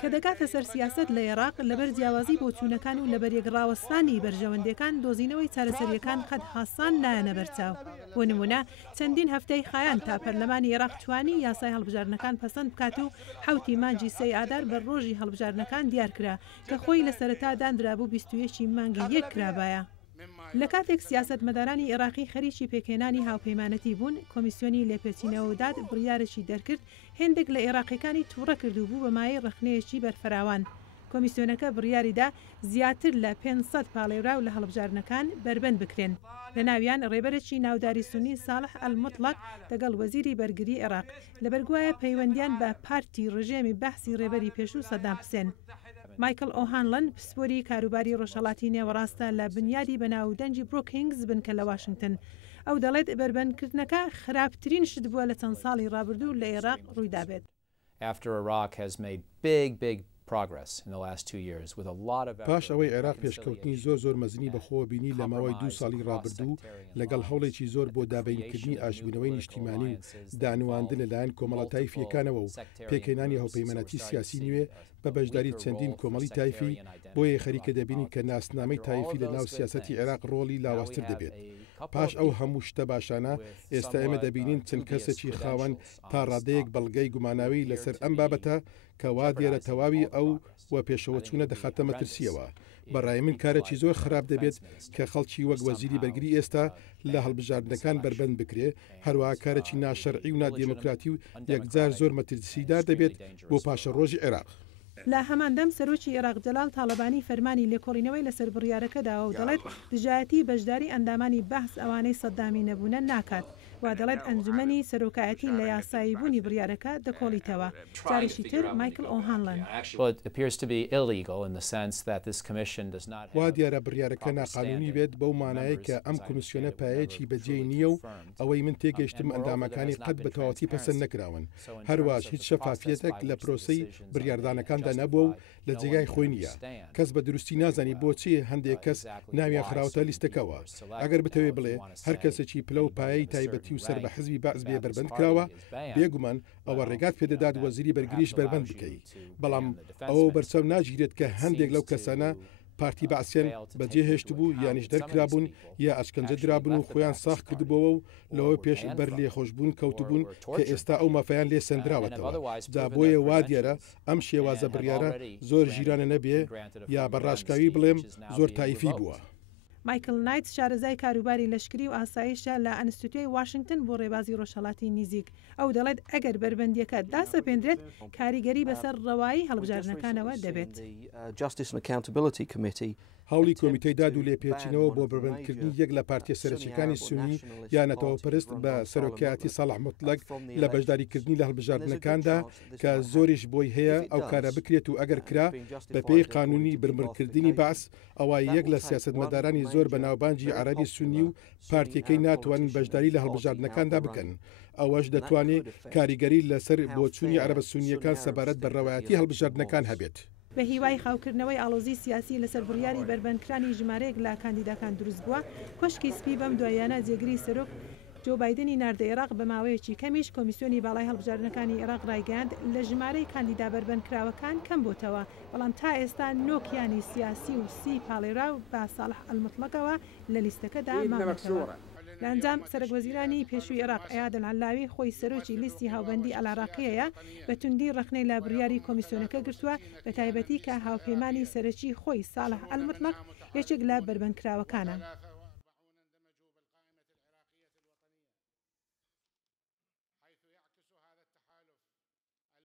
کە دەکاتە سەر سیاسەت لە عێراق لەبەر جیاوازی بۆ چوونەکان و لەبەر یەکڕاوەستانی بەرژەوەندەکان دۆزینەوەی چارەسەریەکان قەت حەسان نایەنە بەرچاو. بۆ نمونە چەندین هەفتەی خایان تا پەرلەمانی عێراق توانی یاسای هەڵبژاردنەکان پەسەند بکات و 7 مانگی 3 ئادار بە ڕۆژی هەڵبژاردنەکان دیار کرا کە خۆی لە سەرەتا دانرابوو 21 مانگی 1 کرابایە. لە کاتێک سیاسەتمەدارانی عێراقی خەریکی پێکهێنانی هاوپەیمانەتی بوون، کۆمیسیۆنی لێپێچینەوەداد بڕیارێکی دەرکرد هێندێک لە عێراقیەکانی تووڕە کردو بوو بە مایەی ڕخنەیەکی بەرفراوان. کۆمیسیۆنەکە بڕیاریدا زیاتر لە 500 پاڵێوراو لە هەڵبژاردنەکان بربەند بکرێن. لە ناویان ڕێبەرێکی ناوداری سونی ساڵح ئەلموطلق دەگەڵ وەزیری بەرگری عێراق لەبەرگوایە پەیوەندیان بە پارتی ڕژێمی بەحسی ڕێبەری پێشوو سەدام حوسێن. مایکل ئۆهانلن پسپۆری کاروباری ڕۆژهەڵاتی نێوەڕاستە لە بنیادی بەناودەنجی بروکینگز بنکە لە واشنگتن. ئەو دەڵێت بربەندکردنەکە خراپترین شت بووە لە چەند ساڵی ڕابردوو لە عێراق ڕوویدابێت. پاش ئەوەی عێراق پێشکەوتنی زۆر مەزنی بەخۆوە بینی لە ماوەی 2 ساڵی ڕابردوو لەگەڵ هەوڵێکی زۆر بۆ دابینکردنی ئاژبوونەوەی نیشتیمانی و دانوواندن لەلایەن کۆمەڵە تایفیەکانەوە و پێکهێنانی هاوپەیمانەتی سیاسی نوێ بە بەشداری چەندین کۆمەڵی تایفی بۆیە خەریکە دەبینی کە ناسنامەی تایفی لە ناو سیاسەتی عێراق ڕۆڵی لاوااستر دەبێت. پاش ئەو هەموو شتە باشانە ئێستا ئێمە دەبینین چەند کەسێکی خاوەن تا ڕادەیەک بەڵگەی گوماناوی لەسەر ئەم بابەتە کە وا دیێرە تەواوی ئەو و پێشەوە چوونە دەخاتە مەترسیەوە. بەڕای من کارێکی زۆر خراپ دەبێت کە خەڵکی وەک وەزیری بەرگری ئێستا لە هەڵبژاردنەکان بربەند بکرێ، هەروەها کارێکی ناشەرعی و نادیموکراتی و یەکجار زۆر مەترسیدار دەبێت بۆ پاشە ڕۆژی عێراق. لە هەماندەم سەرۆکی عێراق جەلال تاڵەبانی فەرمانی لێکۆڵینەوەی لەسەر بڕیارەکەداوە و دەڵێت دژایەتی بەشداری ئەندامانی بەحس ئەوانەی سەدامی نەبوونە ناکات. و دەڵێت ئەنجومەنی سەرۆکایەتی لە یاسایی بوونی بڕیارەکە دەکۆڵیتەوە. جارێکی تر مایکل ئۆهانلن وا دیارە بڕیارەکە ناقانونی بێت بەو مانایە کە ئەم کۆمیسیۆنە پایەیەکی بەجێ نییە و ئەوەی من تێگەشتم ئەندامەکانی قەت بە تەواوەتی پەسەند نەکراون. هەروەش هیچ شەفافیەتێک لە پرۆسەی بڕیاردانەکاندا نەبووە و لە جێگای خۆی نییە. کەس بە دروستی نازانی بۆچی هەندێک کەس ناویان خراوەتە لیستەکەەوە. ئەگەر بتەوێ بڵێ هەر کەسێکی پلە و پایەی تایبەتی و سەر بە حزبی بەعز بێ بربەند کراوە، بێگومان ئەوە ڕێگات پێدەدات وەزیری بەرگریش بربەند بکەیت. بەڵام ئەوە بەرچەو ناگیرێت کە هەندێک لەو کەسانە پارتی بەعسیان بەجێهێشت بوو یانیش دەرکرابوون یا ئەشکەنجە درابوون و خۆیان ساخ کردبووەوە و لەوە پێش بەر لێخۆشببوون کەوتبوون کە ئێستا ئەو مافەیان لێ سندراوەتەوە. دا بۆیە وا دیارە ئەم شێوازە بڕیارە زۆر ژیرانە نەبێ یا بەڕاشکاوی بڵێم زۆر تایفی بووە. مایکل نایت شارەزای کاروباری لەشکری و ئاسایشە لە ئەنستیتوی واشنگتن بۆ ڕێبازی ڕۆژهەڵاتی نزیک. ئەو دەڵێت ئەگەر بربەندیەکە داسەپێنرێت کاریگەری بەسەر ڕەوایی هەڵبژاردنەکانەوە دەبێت. هەوڵی کۆمیتەی داد و لێپێچینەوە بۆ بربەندکردنی یەک لە پارتیە سەرەکیەکانی سونی یانەتەوە پەرست بە سەرۆکایەتی ساڵح موطلق لە بەشداریکردنی لە هەڵبژاردنەکان کە زۆریش بۆی هەیە ئەو کارە بکرێت و ئەگەر کرا بە پێی قانونی برمڕکردنی باس ئەوە یەک لە سیاسەتمەدارانی زۆر بە ناوبانجی عەرەبی سونی و پارتیەکەی ناتوانن بەشداری لە هەڵبژاردنەکاندا بکەن. ئەوەش دەتوانێت کاریگەری لەسەر بۆچوونی عەرەبە سونیەکان سەبارەت بە ڕەوایەتی هەڵبژاردنەکان هەبێت. بە هیوای خاوکردنەوەی ئاڵۆزی سیاسی لەسەر بڕیاری بربەندکرانی ژمارەیەک لە کاندیداکان دروست بووە، کۆشکی سپی بەم دوایانە جێگری سەرۆک جۆ بایدنی ناردە عێراق بە ماوەیەکی کەمیش کۆمیسیۆنی باڵای هەڵبژاردنەکانی عێراق ڕایگەاند لە ژمارەی کاندیدا بربەندکراوەکان کەم بۆتەوە، بەڵام تا ئێستا نۆکیانی سیاسی و 30 پاڵێراو بە ساڵح ئەلموطلقەوە لە لیستەکەدا مامەتەوە. لە ئەنجام سەرۆکوەزیرانی پێشووی عێراق ئەیاد العەلاوی خۆی سەرۆکی لیستی هاوبەندی ئەلعراقیەیە بە توندی ڕخنەی لە بڕیاری کۆمیسیۆنەکە گرتووە، بە تایبەتی کە هاوپەیمانی سەرەکی خۆی ساڵح ئەلموطلق یەکێک لە بربەندکراوەکانە.